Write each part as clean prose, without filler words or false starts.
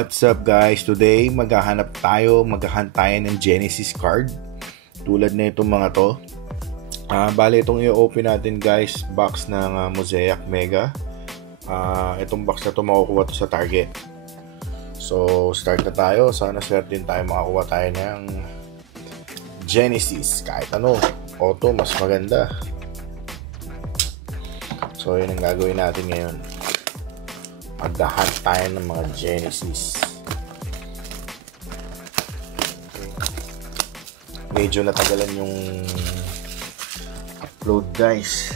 What's up guys? Today maghahanap tayo ng Genesis card. Tulad na itong mga to. Bale itong i-open natin guys, box ng Mosaic Mega. Itong box na to makukuha to sa Target. So start na tayo. Sana swerte din tayo makakuha tayo ng Genesis. Kahit ano, auto mas maganda. So yun ang gagawin natin ngayon. Magdahan tayo ng mga Genesis. Okay. Medyo natagalan yung upload guys.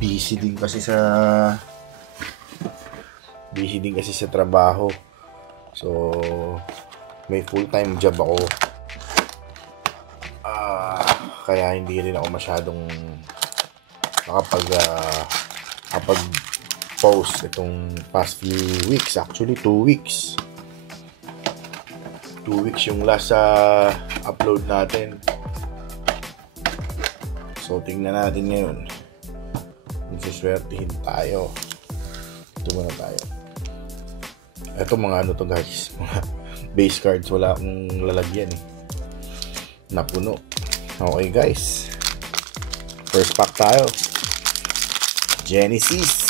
Busy din kasi sa trabaho. So may full-time job ako. Kaya hindi rin ako masyadong post itong past few weeks. Actually 2 weeks. 2 weeks yung last upload natin. So tingnan natin ngayon. Magsiswertihin tayo. Ito muna tayo. Ito mga ano to guys. Mga base cards. Wala akong lalagyan eh. Napuno. Okay guys. First pack tayo. Genesis.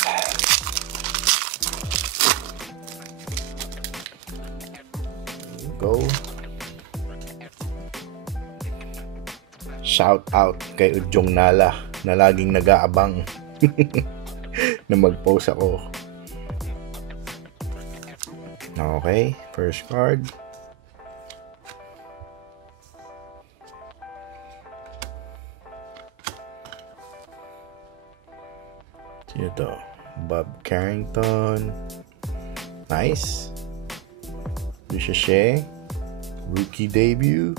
Go. Shout out kay Udyong Nala na laging nag-aabang na mag-post ako. Okay, first card. Sino to? Bob Carrington. Nice. Duchesne, rookie debut.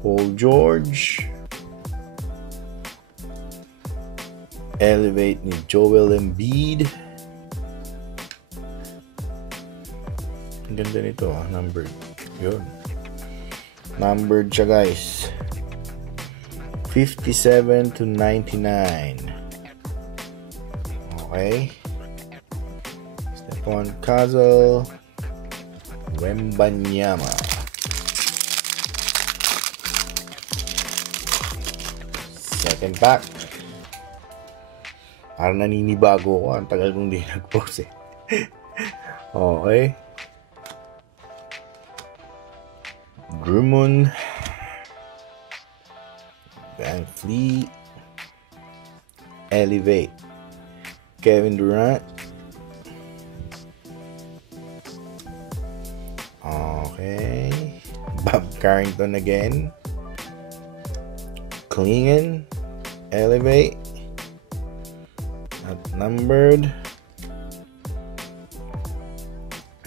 Paul George. Elevate ni Joel Embiid. Ang ganda nito numbered. Yun. Numbered siya guys. 57 to 99. Okay. Stephon Castle. Wembanyama. Second pack. Parang naninibago ko. Ang tagal kong di nag-post eh. Okay. Drummond. Van Fleet. Elevate. Kevin Durant. Okay. Bob Carrington again. Klingon. Elevate. Not numbered.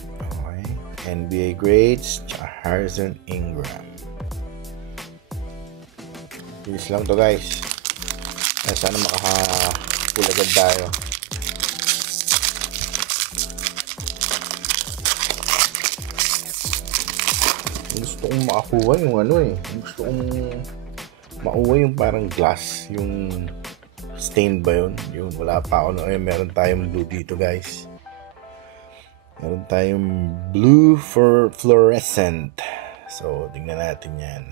Okay. NBA grades. Harrison Ingram. Bilis lang to guys. Sana makapulagad tayo. Gusto kong makakuha yung ano eh. Gusto kong makuha yung parang glass. Yung stain ba yun? Yung wala pa ako. Meron tayong blue dito guys. Meron tayong blue for fluorescent. So, tingnan natin yan.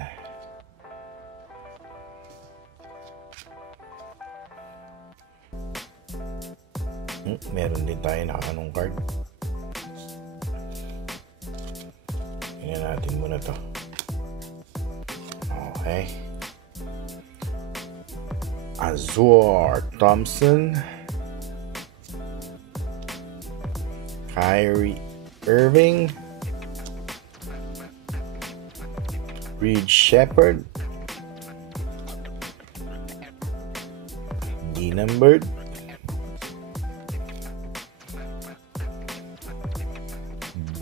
Meron din tayo nakakanong card. Tingnan natin muna to. Okay. Azur Thompson. Kyrie Irving. Reed Shepherd. D-numbered.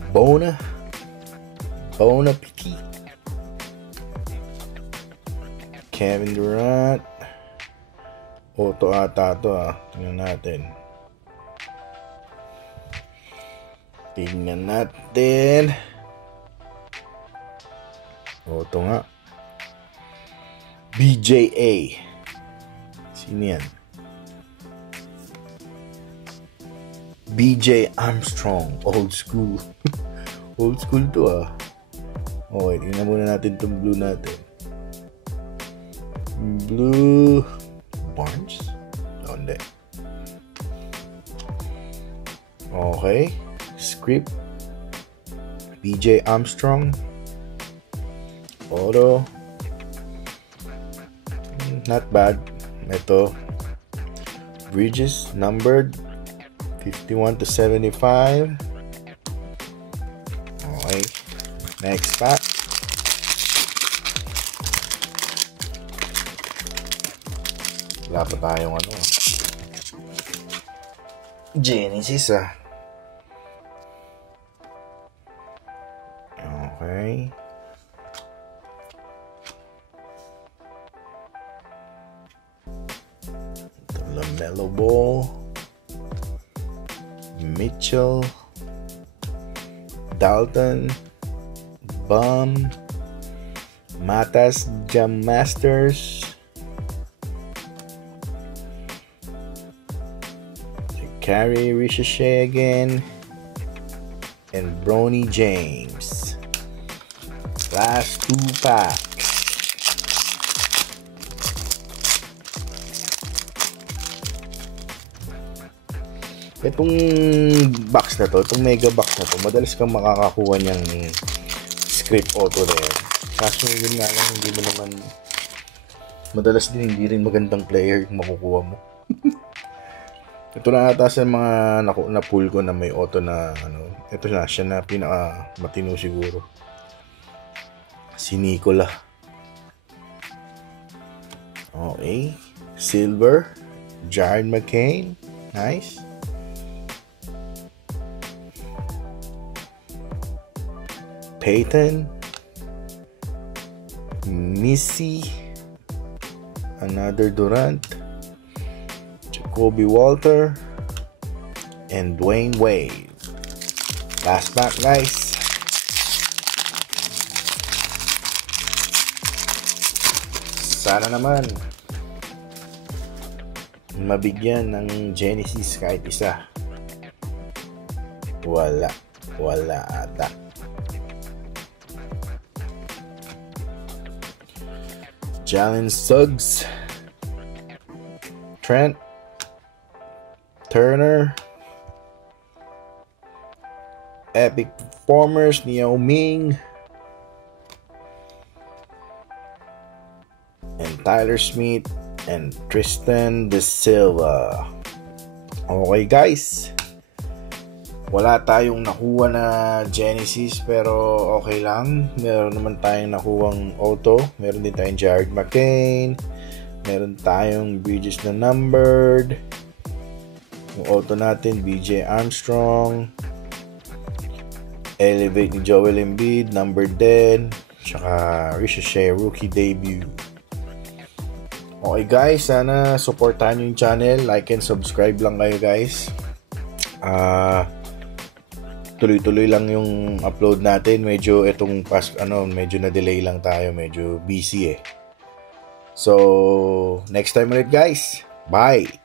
Bona Petit. Kevin Durant. Auto ata to Tingnan natin. Auto nga. BJA. Sino yan? BJ Armstrong, old school. Old school to ah. Okay, tingnan muna natin itong blue natin. Blue Barnes? Oh, hindi. Okay. Script. BJ Armstrong. Auto. Not bad. Ito. Bridges numbered 51 to 75. Okay. Next pack. Wala pa tayong ano. Genesis ah. Okay. LaMelo Ball. Mitchell. Dalton. Bum. Matas Jam Masters. Carry Ricochet again. And Bronny James. Last 2 packs. Itong box na to, itong mega box na to, madalas kang makakakuha niyang script auto na yan. Kaso yun nga lang, hindi mo naman, madalas din hindi rin magandang player yung makukuha mo. Ito na ata sa mga na-pull ko na may auto na ano, ito na siya na pinaka matino siguro. Si Nicola. Okay. Silver. Jared McCain. Nice. Peyton. Missy. Another Durant. Jacoby Walter. And Dwayne Wade. Last pack, guys. Sana naman mabigyan ng Genesis kahit isa. Wala ata. Jalen Suggs, Trent, Turner, Epic Performers, Yao Ming, and Tyler Smith, and Tristan De Silva. Okay guys, wala tayong nakuha na Genesis pero okay lang. Meron naman tayong nakuhang auto. Meron din tayong Jared McCain. Meron tayong Bridges na numbered. Yung auto natin BJ Armstrong. Elevate ni Joel Embiid numbered din. Tsaka Ricochet rookie debut. Okay guys, sana supportahan nyo yung channel. Like and subscribe lang kayo guys. Tuloy-tuloy lang yung upload natin. Medyo itong medyo na delay lang tayo. Medyo busy eh. So, next time ulit guys. Bye!